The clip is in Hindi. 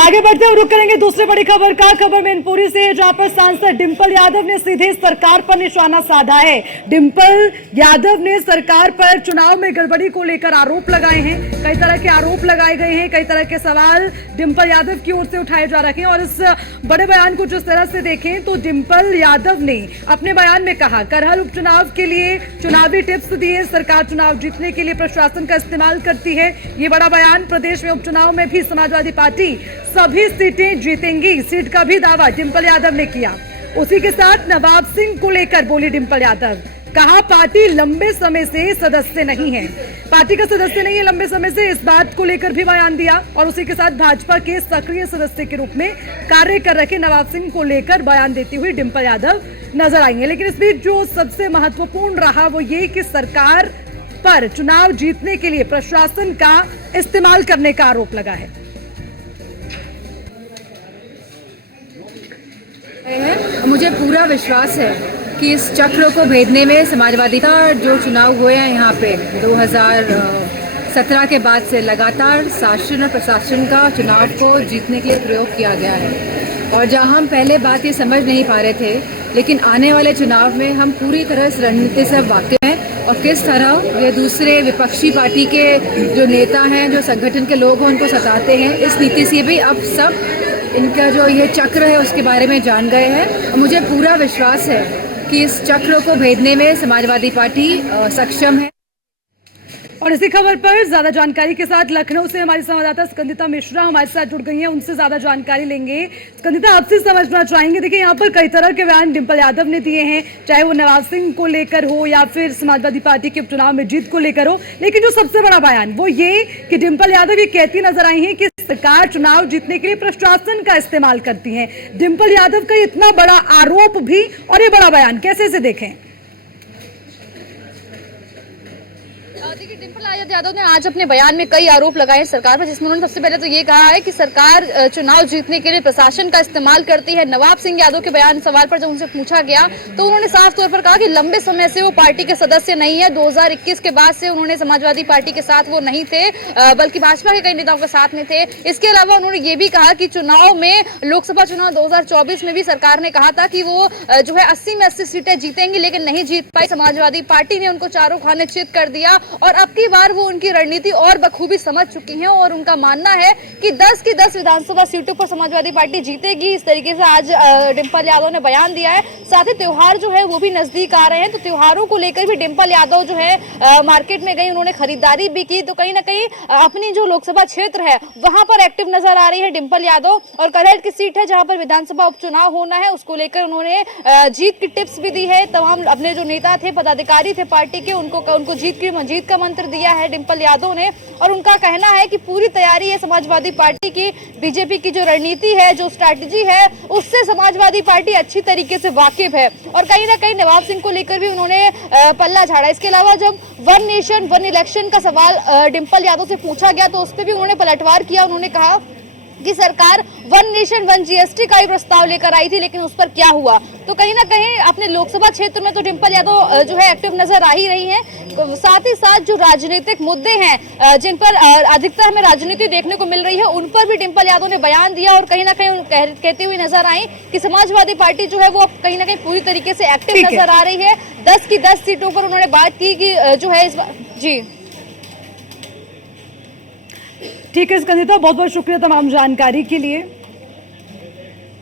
आगे बढ़ते हुए रुक करेंगे दूसरी बड़ी खबर का। खबर मैनपुरी से है, जहां पर सांसद डिंपल यादव ने सीधे सरकार पर निशाना साधा है। डिंपल यादव ने सरकार पर चुनाव में गड़बड़ी को लेकर आरोप लगाए हैं। कई तरह के आरोप लगाए गए हैं, कई तरह के सवाल डिंपल यादव की ओर से उठाए जा रहे हैं। और इस बड़े बयान को जिस तरह से देखें तो डिंपल यादव ने अपने बयान में कहा, करहल उपचुनाव के लिए चुनावी टिप्स दिए, सरकार चुनाव जीतने के लिए प्रशासन का इस्तेमाल करती है। ये बड़ा बयान। प्रदेश में उपचुनाव में भी समाजवादी पार्टी सभी सीटें जीतेंगी, सीट का भी दावा डिंपल यादव ने किया। उसी के साथ नवाब सिंह को लेकर बोली डिंपल यादव, कहा पार्टी लंबे समय से सदस्य नहीं है, पार्टी का सदस्य नहीं है लंबे समय से, इस बात को लेकर भी बयान दिया। और उसी के साथ भाजपा के सक्रिय सदस्य के रूप में कार्य कर रखे नवाब सिंह को लेकर बयान देती हुई डिंपल यादव नजर आएंगे। लेकिन इस बीच जो सबसे महत्वपूर्ण रहा वो ये कि सरकार पर चुनाव जीतने के लिए प्रशासन का इस्तेमाल करने का आरोप लगा है। मुझे पूरा विश्वास है कि इस चक्र को भेदने में समाजवादी का जो चुनाव हुए हैं यहाँ पे 2017 के बाद से लगातार शासन और प्रशासन का चुनाव को जीतने के लिए प्रयोग किया गया है। और जहाँ हम पहले बात ये समझ नहीं पा रहे थे, लेकिन आने वाले चुनाव में हम पूरी तरह इस रणनीति से वाकिफ हैं और किस तरह ये दूसरे विपक्षी पार्टी के जो नेता हैं, जो संगठन के लोग हैं, उनको सताते हैं। इस नीति से भी अब सब इनका जो ये चक्र है उसके बारे में जान गए हैं। और मुझे पूरा विश्वास है कि इस चक्र को भेदने में समाजवादी पार्टी सक्षम है। और इसी खबर पर ज्यादा जानकारी के साथ लखनऊ से हमारी संवाददाता स्कंदिता मिश्रा हमारे साथ जुड़ गई हैं, उनसे ज्यादा जानकारी लेंगे। स्कंदिता, आपसे समझना चाहेंगे, देखिए यहाँ पर कई तरह के बयान डिंपल यादव ने दिए हैं, चाहे वो नवाब सिंह को लेकर हो या फिर समाजवादी पार्टी के उपचुनाव में जीत को लेकर हो। लेकिन जो सबसे बड़ा बयान वो ये कि डिंपल यादव ये कहती नजर आई है कि सरकार चुनाव जीतने के लिए प्रशासन का इस्तेमाल करती है। डिंपल यादव का इतना बड़ा आरोप भी और ये बड़ा बयान कैसे से देखें? देखिए, डिंपल यादव ने आज अपने बयान में कई आरोप लगाए सरकार पर, जिसमें उन्होंने सबसे पहले तो ये कहा है कि सरकार चुनाव जीतने के लिए प्रशासन का इस्तेमाल करती है। नवाब सिंह यादव के बयान सवाल पर जब उनसे पूछा गया तो उन्होंने साफ तौर पर कहा कि लंबे समय से वो पार्टी के सदस्य नहीं है। 2021 के बाद से उन्होंने समाजवादी पार्टी के साथ वो नहीं थे, बल्कि भाजपा के कई नेताओं के साथ में थे। इसके अलावा उन्होंने ये भी कहा कि चुनाव में, लोकसभा चुनाव 2024 में भी सरकार ने कहा था कि वो जो है 80 में 80 सीटें जीतेंगी, लेकिन नहीं जीत पाई। समाजवादी पार्टी ने उनको चारों खाने चित कर दिया और अब की बार वो उनकी रणनीति और बखूबी समझ चुकी हैं और उनका मानना है कि 10 की 10 विधानसभा सीटों पर समाजवादी पार्टी जीतेगी। इस तरीके से आज डिंपल यादव ने बयान दिया है। साथ ही त्योहार जो है वो भी नजदीक आ रहे हैं, तो त्योहारों को लेकर भी डिंपल यादव जो है मार्केट में गई, उन्होंने खरीदारी भी की। तो कहीं ना कहीं अपनी जो लोकसभा क्षेत्र है वहां पर एक्टिव नजर आ रही है डिंपल यादव। और करहल की सीट है जहां पर विधानसभा उपचुनाव होना है, उसको लेकर उन्होंने जीत की टिप्स भी दी है। तमाम अपने जो नेता थे, पदाधिकारी थे पार्टी के, उनको जीत का मंत्र दिया है डिंपल यादव ने। और उनका कहना है कि पूरी तैयारी है समाजवादी पार्टी की। बीजेपी की जो रणनीति है, जो स्ट्रैटेजी है, उससे समाजवादी पार्टी अच्छी तरीके से वाकिफ है। और कहीं ना कहीं नवाब सिंह को लेकर भी उन्होंने पल्ला झाड़ा। इसके अलावा जब वन नेशन वन इलेक्शन का सवाल डिंपल यादव से पूछा गया तो उस पर भी उन्होंने पलटवार किया। उन्होंने कहा कि सरकार वन नेशन वन जीएसटी का ही प्रस्ताव लेकर आई थी, लेकिन उस पर क्या हुआ। तो कहीं ना कहीं अपने लोकसभा क्षेत्र में तो डिंपल यादव जो है एक्टिव नजर आ ही रही हैं। साथ ही साथ जो राजनीतिक मुद्दे हैं जिन पर अधिकतर हमें राजनीति देखने को मिल रही है, उन पर भी डिंपल यादव ने बयान दिया और कहीं ना कहीं कहती हुई नजर आई कि समाजवादी पार्टी जो है वो अब कहीं ना कहीं पूरी तरीके से एक्टिव नजर आ रही है। 10 की 10 सीटों पर उन्होंने बात की कि जो है जी ठीक है स्कंदिता, बहुत बहुत शुक्रिया तमाम जानकारी के लिए।